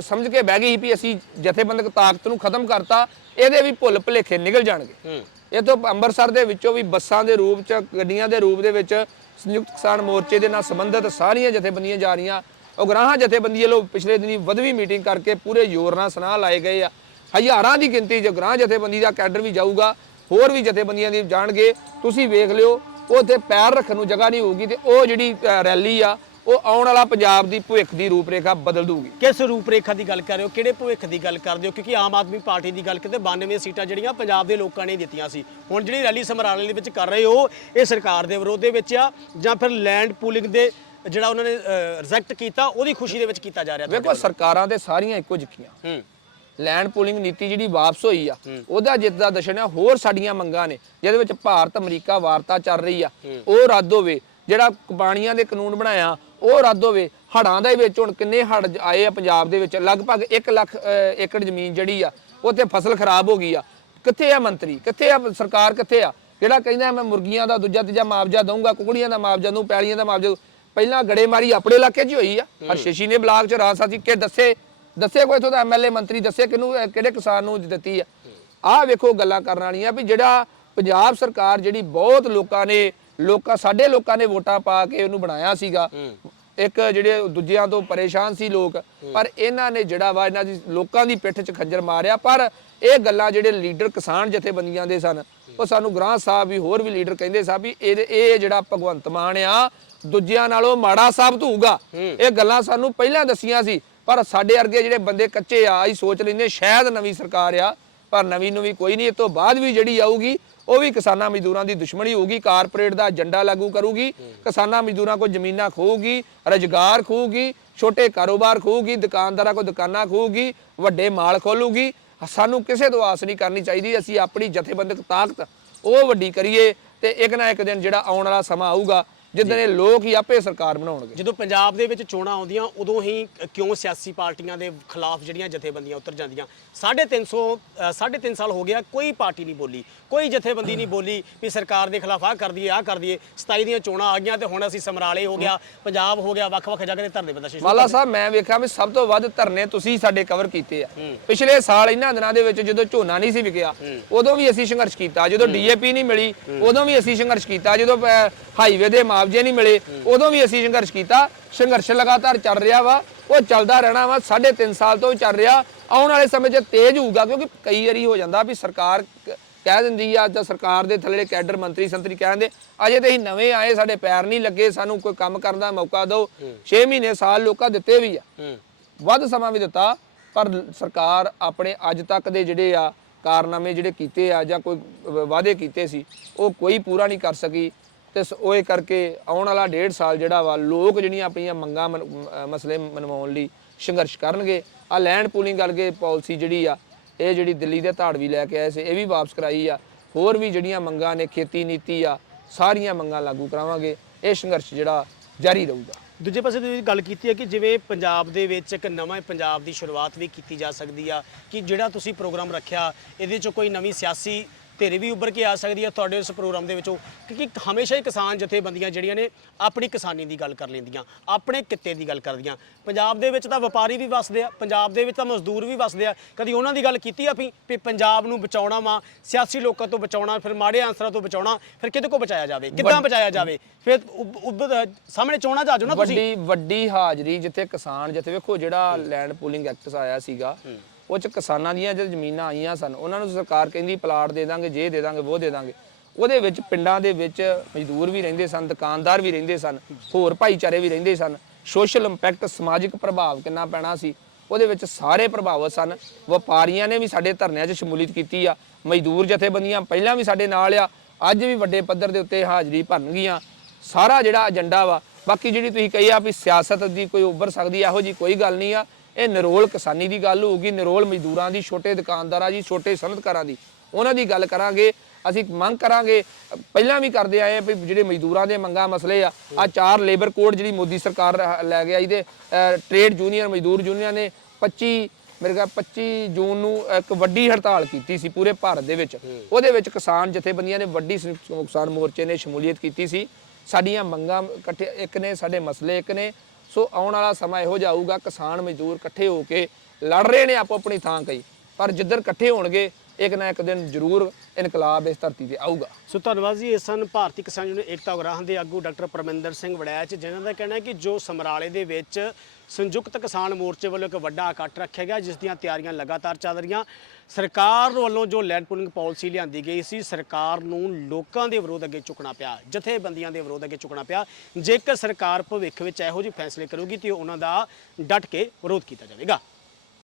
ਸਮਝ ਕੇ ਬਹਿ ਗਈ ਸੀ ਵੀ ਅਸੀਂ ਜਥੇਬੰਦਕ ਤਾਕਤ ਨੂੰ ਖਤਮ ਕਰਤਾ ਇਹਦੇ ਵੀ ਭੁੱਲ ਭੁਲੇਖੇ ਨਿਕਲ ਜਾਣਗੇ। ਇਹ ਤੋਂ ਅੰਮ੍ਰਿਤਸਰ ਦੇ ਵਿੱਚੋਂ ਵੀ ਬੱਸਾਂ ਦੇ ਰੂਪ ਚ ਗੱਡੀਆਂ ਦੇ ਰੂਪ ਦੇ ਵਿੱਚ ਸੰਯੁਕਤ ਕਿਸਾਨ ਮੋਰਚੇ ਦੇ ਨਾਲ ਸੰਬੰਧਿਤ ਸਾਰੀਆਂ ਜਥੇਬੰਦੀਆਂ ਜਾ ਰਹੀਆਂ। ਉਗਰਾਹਾਂ ਜਥੇਬੰਦੀਆਂ ਲੋ ਪਿਛਲੇ ਦਿਨੀ ਵਧਵੀ ਮੀਟਿੰਗ ਕਰਕੇ ਪੂਰੇ ਜ਼ੋਰ ਨਾਲ ਸੁਨਾਹ ਲਾਏ ਗਏ ਆ। ਹਜ਼ਾਰਾਂ ਦੀ ਗਿਣਤੀ 'ਚ ਉਗਰਾਹਾਂ ਜਥੇਬੰਦੀ ਦਾ ਕੈਡਰ ਵੀ ਜਾਊਗਾ। ਹੋਰ ਵੀ ਜਥੇਬੰਦੀਆਂ ਦੀ ਜਾਣਗੇ ਤੁਸੀਂ ਵੇਖ ਲਿਓ ਉੱਥੇ ਪੈਰ ਰੱਖਣ ਨੂੰ ਜਗ੍ਹਾ ਨਹੀਂ ਹੋਊਗੀ ਤੇ ਉਹ ਜਿਹੜੀ ਰੈਲੀ ਆ ਉਹ ਆਉਣ ਵਾਲਾ ਪੰਜਾਬ ਦੀ ਭਵਿੱਖ ਦੀ ਰੂਪਰੇਖਾ ਬਦਲ ਦੂਗੀ ਕਿਸ ਰੂਪਰੇਖਾ ਦੀ ਗੱਲ ਕਰ ਰਹੇ ਹੋ? ਕਿਹੜੇ ਭਵਿੱਖ ਦੀ ਗੱਲ ਕਰਦੇ ਹੋ? ਕਿਉਂਕਿ ਆਮ ਆਦਮੀ ਪਾਰਟੀ ਦੀ ਗੱਲ ਕਿਤੇ 92 ਸੀਟਾਂ ਜਿਹੜੀਆਂ ਪੰਜਾਬ ਦੇ ਲੋਕਾਂ ਨੇ ਦਿੱਤੀਆਂ ਸੀ। ਹੁਣ ਜਿਹੜੀ ਰੈਲੀ ਸਮਰਾਲੇ ਦੇ ਵਿੱਚ ਕਰ ਰਹੇ ਹੋ ਇਹ ਸਰਕਾਰ ਦੇ ਵਿਰੋਧ ਦੇ ਵਿੱਚ ਆ ਜਾਂ ਫਿਰ ਲੈਂਡ ਪੂਲਿੰਗ ਦੇ ਜਿਹੜਾ ਉਹਨਾਂ ਨੇ ਰਿਜੈਕਟ ਕੀਤਾ ਉਹਦੀ ਖੁਸ਼ੀ ਦੇ ਵਿੱਚ ਕੀਤਾ ਜਾ ਰਿਹਾ ਵੇਖੋ ਸਰਕਾਰਾਂ ਤੇ ਸਾਰੀਆਂ ਇੱਕੋ ਜਿਹੀਆਂ ਹੂੰ। ਲੈਂਡ ਪੂਲਿੰਗ ਨੀਤੀ ਜਿਹੜੀ ਵਾਪਸ ਹੋਈ ਆ ਉਹਦਾ ਜਿੱਤ ਦਾ ਦਸ਼ਨ ਆ ਹੋਰ ਸਾਡੀਆਂ ਮੰਗਾਂ ਨੇ ਜਿਹਦੇ ਵਿੱਚ ਭਾਰਤ ਅਮਰੀਕਾ ਵਾਰਤਾ ਚੱਲ ਰਹੀ ਆ। ਉਹ ਰੱਦ ਹੋਵੇ ਜਿਹੜਾ ਪਾਣੀਆਂ ਦੇ ਕਾਨੂੰਨ ਬਣਾਇਆ ਉਹ ਰੱਦ ਹੋਵੇ ਹੜਾਂ ਦੇ ਵਿੱਚ ਹੁਣ ਕਿੰਨੇ ਹੜ ਆਏ ਆ ਪੰਜਾਬ ਦੇ ਵਿੱਚ ਲਗਭਗ 1 ਲੱਖ ਏਕੜ ਜ਼ਮੀਨ ਜਿਹੜੀ ਆ ਉੱਥੇ ਫਸਲ ਖਰਾਬ ਹੋ ਗਈ ਆ। ਕਿੱਥੇ ਆ ਮੰਤਰੀ? ਕਿੱਥੇ ਆ ਸਰਕਾਰ ਕਿੱਥੇ ਆ? ਜਿਹੜਾ ਕਹਿੰਦਾ ਮੈਂ ਮੁਰਗੀਆਂ ਦਾ ਦੂਜਾ ਤੀਜਾ ਮੁਆਵਜ਼ਾ ਦਊਂਗਾ ਕੁਕੜੀਆਂ ਦਾ ਮੁਆਵਜ਼ਾ ਦਊਂ ਪੈਲੀਆਂ ਦਾ ਮੁਆਵਜ਼ਾ। ਪਹਿਲਾਂ ਗੜੇਮਾਰੀ ਆਪਣੇ ਇਲਾਕੇ 'ਚ ਹੋਈ ਆ। ਹਰਸ਼ੇਸ਼ੀ ਨੇ ਬਲਾਕ 'ਚ ਰਾਜ ਸਾਥੀ ਕਿ ਦੱਸੇ ਦੱਸੇ ਕੋਈ ਇਥੋਂ ਦਾ ਐਮਐਲਏ ਮੰਤਰੀ ਦੱਸੇ ਕਿਹਨੂੰ ਅਹ ਕਿਹੜੇ ਕਿਸਾਨ ਨੂੰ ਦਿੱਤੀ ਆ। ਆਹ ਵੇਖੋ ਗੱਲਾਂ ਕਰਨ ਵਾਲੀਆਂ ਵੀ ਜਿਹੜਾ ਪੰਜਾਬ ਸਰਕਾਰ ਜਿਹੜੀ ਬਹੁਤ ਲੋਕਾਂ ਨੇ ਲੋਕਾਂ ਸਾਡੇ ਲੋਕਾਂ ਨੇ ਵੋਟਾਂ ਪਾ ਕੇ ਉਹਨੂੰ ਬਣਾਇਆ ਸੀਗਾ। ਇੱਕ ਜਿਹੜੇ ਦੂਜਿਆਂ ਤੋਂ ਪਰੇਸ਼ਾਨ ਸੀ ਲੋਕ ਪਰ ਇਹਨਾਂ ਨੇ ਜਿਹੜਾ ਵਾ ਇਹਨਾਂ ਦੀ ਲੋਕਾਂ ਦੀ ਪਿੱਠ 'ਚ ਖੰਜਰ ਮਾਰਿਆ। ਪਰ ਇਹ ਗੱਲਾਂ ਜਿਹੜੇ ਲੀਡਰ ਕਿਸਾਨ ਜਥੇਬੰਦੀਆਂ ਦੇ ਸਨ ਉਹ ਸਾਨੂੰ ਗ੍ਰਾਹ ਸਾਹਿਬ ਵੀ ਹੋਰ ਵੀ ਲੀਡਰ ਕਹਿੰਦੇ ਸਨ ਵੀ ਇਹ ਇਹ ਜਿਹੜਾ ਭਗਵੰਤ ਮਾਨ ਆ ਦੂਜਿਆਂ ਨਾਲੋਂ ਮਾੜਾ ਸਾਬਤ ਹੋਊਗਾ। ਇਹ ਗੱਲਾਂ ਸਾਨੂੰ ਪਹਿਲਾਂ ਦੱਸੀਆਂ ਸੀ। ਪਰ ਸਾਡੇ ਵਰਗੇ ਜਿਹੜੇ ਬੰਦੇ ਕੱਚੇ ਆ ਅਸੀਂ ਸੋਚ ਲੈਂਦੇ ਸ਼ਾਇਦ ਨਵੀਂ ਸਰਕਾਰ ਆ, ਪਰ ਨਵੀਂ ਨੂੰ ਵੀ ਕੋਈ ਨਹੀਂ, ਇਹ ਤੋਂ ਬਾਅਦ ਵੀ ਜਿਹੜੀ ਆਊਗੀ, ਉਹ ਵੀ ਕਿਸਾਨਾਂ ਮਜ਼ਦੂਰਾਂ ਦੀ ਦੁਸ਼ਮਣੀ ਹੋਊਗੀ, ਕਾਰਪੋਰੇਟ ਦਾ ਏਜੰਡਾ ਲਾਗੂ ਕਰੂਗੀ, ਕਿਸਾਨਾਂ ਮਜ਼ਦੂਰਾਂ ਕੋਲ ਜ਼ਮੀਨਾਂ ਖੋਊਗੀ, ਰੁਜ਼ਗਾਰ ਖੋਊਗੀ, ਛੋਟੇ ਕਾਰੋਬਾਰ ਖੋਊਗੀ, ਦੁਕਾਨਦਾਰਾਂ ਕੋਲ ਦੁਕਾਨਾਂ ਖੋਊਗੀ, ਵੱਡੇ ਮਾਲ ਖੋਲੂਗੀ। ਸਾਨੂੰ ਕਿਸੇ ਤੋਂ ਆਸ ਨਹੀਂ ਕਰਨੀ ਚਾਹੀਦੀ, ਅਸੀਂ ਆਪਣੀ ਜਥੇਬੰਦਕ ਤਾਕਤ ਉਹ ਵੱਡੀ ਕਰੀਏ ਤੇ ਇੱਕ ਨਾ ਇੱਕ ਦਿਨ ਜਿਹੜਾ ਆਉਣ ਵਾਲਾ ਸਮਾਂ ਆਊਗਾ ਜਿੱਦਣ ਇਹ ਲੋਕ ਹੀ ਆਪੇ ਸਰਕਾਰ ਬਣਾਉਣਗੇ। ਜਦੋਂ ਪੰਜਾਬ ਦੇ ਵਿੱਚ ਚੋਣਾਂ ਆਉਂਦੀਆਂ ਉਦੋਂ ਹੀ ਕਿਉਂ ਸਿਆਸੀ ਪਾਰਟੀਆਂ ਦੇ ਖਿਲਾਫ ਜਿਹੜੀਆਂ ਜਥੇਬੰਦੀਆਂ ਉਤਰ ਜਾਂਦੀਆਂ? 350 3.5 ਸਾਲ ਹੋ ਗਿਆ ਕੋਈ ਪਾਰਟੀ ਨਹੀਂ ਬੋਲੀ ਕੋਈ ਜਥੇਬੰਦੀ ਨਹੀਂ ਬੋਲੀ ਵੀ ਸਰਕਾਰ ਦੇ ਖਿਲਾਫ ਆ ਕਰ ਦਈਏ ਆ ਕਰ ਦਈਏ। 27 ਦੀਆਂ ਚੋਣਾਂ ਆ ਗਈਆਂ ਤੇ ਹੁਣ ਅਸੀਂ ਸਮਰਾਲੇ ਹੋ ਗਿਆ ਪੰਜਾਬ ਹੋ ਗਿਆ ਵੱਖ-ਵੱਖ ਜਗ੍ਹਾ ਤੇ ਧਰਨੇ ਬੰਦਾ ਮਾਲਾ ਸਾਹਿਬ ਮੈਂ ਵੇਖਿਆ ਵੀ ਸਭ ਤੋਂ ਵੱਧ ਧਰਨੇ ਤੁਸੀਂ ਸਾਡੇ ਕਵਰ ਕੀਤੇ ਆ। ਪਿਛਲੇ ਸਾਲ ਇਹਨਾਂ ਦਿਨਾਂ ਦੇ ਵਿੱਚ ਜਦੋਂ ਝੋਨਾ ਨਹੀਂ ਸੀ ਵਿਕਿਆ ਉਦੋਂ ਵੀ ਅਸੀਂ ਸੰਘਰਸ਼ ਕੀਤਾ। ਜਦੋਂ ਡੀਏਪੀ ਨਹੀਂ ਮਿਲੀ ਉਦੋਂ ਵੀ ਅਸੀਂ ਸੰਘਰਸ਼ ਕੀਤਾ। ਜਦੋਂ ਹਾਈਵੇ ਦੇ ਮੁਆਵਜ਼ੇ ਨਹੀਂ ਮਿਲੇ। ਉਦੋਂ ਵੀ ਅਸੀਂ ਸੰਘਰਸ਼ ਕੀਤਾ। ਸੰਘਰਸ਼ ਲਗਾਤਾਰ ਚੱਲ ਰਿਹਾ ਵਾ। ਉਹ ਚੱਲਦਾ ਰਹਿਣਾ ਵਾ। ਸਾਢੇ ਤਿੰਨ ਸਾਲ ਤੋਂ ਚੱਲ ਰਿਹਾ। ਆਉਣ ਵਾਲੇ ਸਮੇਂ 'ਚ ਤੇਜ਼ ਹੋਊਗਾ ਕਿਉਂਕਿ ਕਈ ਵਾਰੀ ਹੋ ਜਾਂਦਾ ਵੀ ਸਰਕਾਰ ਕਹਿ ਦਿੰਦੀ ਆ ਜਾਂ ਸਰਕਾਰ ਦੇ ਥੱਲੇ ਕੈਡਰ ਮੰਤਰੀ ਸੰਤਰੀ ਕਹਿੰਦੇ ਅਜੇ ਤੇ ਅਸੀਂ ਨਵੇਂ ਆਏ ਸਾਡੇ ਪੈਰ ਨਹੀਂ ਲੱਗੇ ਸਾਨੂੰ ਕੋਈ ਕੰਮ ਕਰਨ ਦਾ ਮੌਕਾ ਦਿਓ। 6 ਮਹੀਨੇ ਸਾਲ ਲੋਕਾਂ ਦਿੱਤੇ ਵੀ ਆ। ਹੂੰ। ਵੱਧ ਸਮਾਂ ਵੀ ਦਿੱਤਾ ਪਰ ਸਰਕਾਰ ਆਪਣੇ ਅੱਜ ਤੱਕ ਦੇ ਜਿਹੜੇ ਆ ਕਾਰਨਾਮੇ ਜਿਹੜੇ ਕੀਤੇ ਆ ਜਾਂ ਕੋਈ ਵਾਅਦੇ ਕੀਤੇ ਸੀ ਉਹ ਕੋਈ ਪੂਰਾ ਨਹੀਂ ਕਰ ਸਕੀ। ਤੇ ਸ- ਉਹ ਇਹ ਕਰਕੇ ਆਉਣ ਵਾਲਾ ਡੇਢ ਸਾਲ ਜਿਹੜਾ ਵਾ, ਲੋਕ ਜਿਹੜੀਆਂ ਆਪਣੀਆਂ ਮੰਗਾਂ ਮਨ- ਮਸਲੇ ਮਨਵਾਉਣ ਲਈ ਸੰਘਰਸ਼ ਕਰਨਗੇ। ਆ ਲੈਂਡ ਪੂਲਿੰਗ ਕਰਕੇ ਪਾਲਿਸੀ ਜਿਹੜੀ ਆ, ਇਹ ਜਿਹੜੀ ਦਿੱਲੀ ਦੇ ਧਾੜਵੀ ਲੈ ਕੇ ਆਏ ਸੀ, ਇਹ ਵੀ ਵਾਪਸ ਕਰਾਈ ਆ। ਹੋਰ ਵੀ ਜਿਹੜੀਆਂ ਮੰਗਾਂ ਨੇ ਖੇਤੀ ਨੀਤੀ ਆ, ਸਾਰੀਆਂ ਮੰਗਾਂ ਲਾਗੂ ਕਰਾਵਾਂਗੇ। ਇਹ ਸੰਘਰਸ਼ ਜਿਹੜਾ ਜਾਰੀ ਰਹੂਗਾ। ਦੂਜੇ ਪਾਸੇ ਤੁਸੀਂ ਗੱਲ ਕੀਤੀ ਹੈ ਕਿ ਜਿਵੇਂ ਪੰਜਾਬ ਦੇ ਵਿੱਚ ਇੱਕ ਨਵਾਂ ਪੰਜਾਬ ਦੀ ਸ਼ੁਰੂਆਤ ਵੀ ਕੀਤੀ ਜਾ ਸਕਦੀ ਆ, ਕਿ ਜਿਹੜਾ ਤੁਸੀਂ ਪ੍ਰੋਗਰਾਮ ਰੱਖਿਆ, ਇਹਦੇ 'ਚ ਕੋਈ ਨਵੀਂ ਸਿਆਸੀ ਧਿਰ ਵੀ ਉੱਭਰ ਕੇ ਆ ਸਕਦੀ ਹੈ ਤੁਹਾਡੇ ਉਸ ਪ੍ਰੋਗਰਾਮ ਦੇ ਵਿੱਚੋਂ ਕਿਉਂਕਿ ਹਮੇਸ਼ਾ ਹੀ ਕਿਸਾਨ ਜਥੇਬੰਦੀਆਂ ਜਿਹੜੀਆਂ ਨੇ ਆਪਣੀ ਕਿਸਾਨੀ ਦੀ ਗੱਲ ਕਰ ਲੈਂਦੀਆਂ ਆਪਣੇ ਕਿੱਤੇ ਦੀ ਗੱਲ ਕਰਦੀਆਂ। ਪੰਜਾਬ ਦੇ ਵਿੱਚ ਤਾਂ ਵਪਾਰੀ ਵੀ ਵਸਦੇ ਆ ਪੰਜਾਬ ਦੇ ਵਿੱਚ ਤਾਂ ਮਜ਼ਦੂਰ ਵੀ ਵਸਦੇ ਆ। ਕਦੀ ਉਹਨਾਂ ਦੀ ਗੱਲ ਕੀਤੀ ਆ ਵੀ ਵੀ ਪੰਜਾਬ ਨੂੰ ਬਚਾਉਣਾ ਵਾ ਸਿਆਸੀ ਲੋਕਾਂ ਤੋਂ ਬਚਾਉਣਾ ਫਿਰ ਮਾੜੇ ਆਂਸਰਾਂ ਤੋਂ ਬਚਾਉਣਾ ਫਿਰ ਕਿਹਦੇ ਕੋ ਬਚਾਇਆ ਜਾਵੇ ਕਿੱਦਾਂ ਬਚਾਇਆ ਜਾਵੇ? ਫਿਰ ਉੱਭ- ਸਾਹਮਣੇ ਚੋਣਾਂ ਜਾ ਜਾਓ ਨਾ ਤੁਸੀਂ। ਵੱਡੀ ਵੱਡੀ ਹਾਜ਼ਰੀ ਜਿੱਥੇ ਕਿਸਾਨ ਜਿੱਥੇ ਵੇਖੋ ਜਿਹੜਾ ਲੈਂਡ ਪੂਲਿੰਗ ਐਕਟ ਆਇਆ ਸੀਗਾ ਉਹ ਚ ਕਿਸਾਨਾਂ ਦੀਆਂ ਜਦ ਜ਼ਮੀਨਾਂ ਆਈਆਂ ਸਨ, ਉਹਨਾਂ ਨੂੰ ਸਰਕਾਰ ਕਹਿੰਦੀ ਪਲਾਟ ਦੇ ਦਾਂਗੇ ਜੇ ਦੇ ਦਾਂਗੇ ਉਹ ਦੇ ਦਾਂਗੇ। ਉਹਦੇ ਵਿੱਚ ਪਿੰਡਾਂ ਦੇ ਵਿੱਚ ਮਜ਼ਦੂਰ ਵੀ ਰਹਿੰਦੇ ਸਨ, ਦੁਕਾਨਦਾਰ ਵੀ ਰਹਿੰਦੇ ਸਨ, ਹੋਰ ਭਾਈਚਾਰੇ ਵੀ ਰਹਿੰਦੇ ਸਨ। ਸੋਸ਼ਲ ਇੰਪੈਕਟ, ਸਮਾਜਿਕ ਪ੍ਰਭਾਵ ਕਿੰਨਾ ਪੈਣਾ ਸੀ, ਉਹਦੇ ਵਿੱਚ ਸਾਰੇ ਪ੍ਰਭਾਵਿਤ ਸਨ। ਵਪਾਰੀਆਂ ਨੇ ਵੀ ਸਾਡੇ ਧਰਨਿਆਂ 'ਚ ਸ਼ਮੂਲੀਅਤ ਕੀਤੀ ਆ। ਮਜ਼ਦੂਰ ਜਥੇਬੰਦੀਆਂ ਪਹਿਲਾਂ ਵੀ ਸਾਡੇ ਨਾਲ ਆ, ਅੱਜ ਵੀ ਵੱਡੇ ਪੱਧਰ ਦੇ ਉੱਤੇ ਹਾਜ਼ਰੀ ਭਰਨਗੀਆਂ ਸਾਰਾ ਜਿਹੜਾ ਏਜੰਡਾ ਵਾ, ਬਾਕੀ ਜਿਹੜੀ ਤੁਸੀਂ ਕਹੀ ਆ ਵੀ ਸਿਆਸਤ ਦੀ ਕੋਈ ਉੱਭਰ ਸਕਦੀ ਇਹੋ ਜੀ ਕੋਈ ਗੱਲ ਨਹੀਂ ਆ। ਇਹ ਨਿਰੋਲ ਕਿਸਾਨੀ ਦੀ ਗੱਲ ਹੋਊਗੀ ਨਿਰੋਲ ਮਜ਼ਦੂਰਾਂ ਦੀ ਛੋਟੇ ਦੁਕਾਨਦਾਰਾਂ ਦੀ ਛੋਟੇ ਸਨਅਤਕਾਰਾਂ ਦੀ। ਉਹਨਾਂ ਦੀ ਗੱਲ ਕਰਾਂਗੇ ਅਸੀਂ ਮੰਗ ਕਰਾਂਗੇ ਪਹਿਲਾਂ ਵੀ ਕਰਦੇ ਆਏ ਆ ਵੀ ਜਿਹੜੇ ਮਜ਼ਦੂਰਾਂ ਦੇ ਮੰਗਾਂ ਮਸਲੇ ਆ ਆ ਚਾਰ ਲੇਬਰ ਕੋਡ ਜਿਹੜੀ ਮੋਦੀ ਸਰਕਾਰ ਲੈ ਗਿਆ ਇਹਦੇ ਟ੍ਰੇਡ ਯੂਨੀਅਨ ਮਜ਼ਦੂਰ ਯੂਨੀਅਨ ਨੇ 25 ਮੇਰੇ ਖਿਆਲ 25 ਜੂਨ ਨੂੰ ਇੱਕ ਵੱਡੀ ਹੜਤਾਲ ਕੀਤੀ ਸੀ ਪੂਰੇ ਭਾਰਤ ਦੇ ਵਿੱਚ। ਉਹਦੇ ਵਿੱਚ ਕਿਸਾਨ ਜਥੇਬੰਦੀਆਂ ਨੇ ਵੱਡੀ ਕਿਸਾਨ ਮੋਰਚੇ ਨੇ ਸ਼ਮੂਲੀਅਤ ਕੀਤੀ ਸੀ। ਸਾਡੀਆਂ ਮੰਗਾਂ ਇਕੱਠੇ ਇੱਕ ਨੇ ਸਾਡੇ ਮਸਲੇ ਇੱਕ ਨੇ ਸੋ ਆਉਣ ਵਾਲਾ ਸਮਾਂ ਇਹੋ ਜਿਹਾ ਆਊਗਾ, ਕਿਸਾਨ ਮਜ਼ਦੂਰ ਇਕੱਠੇ ਹੋ ਕੇ ਲੜ ਰਹੇ ਨੇ ਆਪੋ ਆਪਣੀ ਥਾਂ ਕਈ ਪਰ ਜਿੱਧਰ ਇਕੱਠੇ ਹੋਣਗੇ ਇੱਕ ਨਾ ਇੱਕ ਦਿਨ ਜ਼ਰੂਰ ਇਨਕਲਾਬ ਇਸ ਧਰਤੀ ਤੇ ਆਊਗਾ। ਸੋ ਧੰਨਵਾਦ ਜੀ ਇਹ ਸਨ ਭਾਰਤੀ ਕਿਸਾਨ ਯੂਨੀਅਨ ਏਕਤਾ ਉਗਰਾਹਾਂ ਦੇ ਆਗੂ ਡਾਕਟਰ ਪਰਮਿੰਦਰ ਸਿੰਘ ਵੜੈਚ, ਜਿਨ੍ਹਾਂ ਦਾ ਕਹਿਣਾ ਹੈ ਕਿ ਜੋ ਸਮਰਾਲੇ ਦੇ ਵਿੱਚ ਸੰਯੁਕਤ ਕਿਸਾਨ ਮੋਰਚੇ ਵੱਲੋਂ ਇੱਕ ਵੱਡਾ ਇਕੱਠ ਰੱਖਿਆ ਗਿਆ, ਜਿਸ ਦੀਆਂ ਤਿਆਰੀਆਂ ਲਗਾਤਾਰ ਚੱਲ ਰਹੀਆਂ। ਸਰਕਾਰ ਵੱਲੋਂ ਜੋ ਲੈਂਡ ਪੂਲਿੰਗ ਪਾਲਿਸੀ ਲਿਆਂਦੀ ਗਈ ਸੀ, ਸਰਕਾਰ ਨੂੰ ਲੋਕਾਂ ਦੇ ਵਿਰੋਧ ਅੱਗੇ ਝੁਕਣਾ ਪਿਆ, ਜਥੇਬੰਦੀਆਂ ਦੇ ਵਿਰੋਧ ਅੱਗੇ ਝੁਕਣਾ ਪਿਆ। ਜੇਕਰ ਸਰਕਾਰ ਭਵਿੱਖ ਵਿੱਚ ਇਹੋ ਜਿਹੇ ਫੈਸਲੇ ਕਰੂਗੀ, ਤੇ ਉਹਨਾਂ ਦਾ ਡਟ ਕੇ ਵਿਰੋਧ ਕੀਤਾ ਜਾਵੇਗਾ।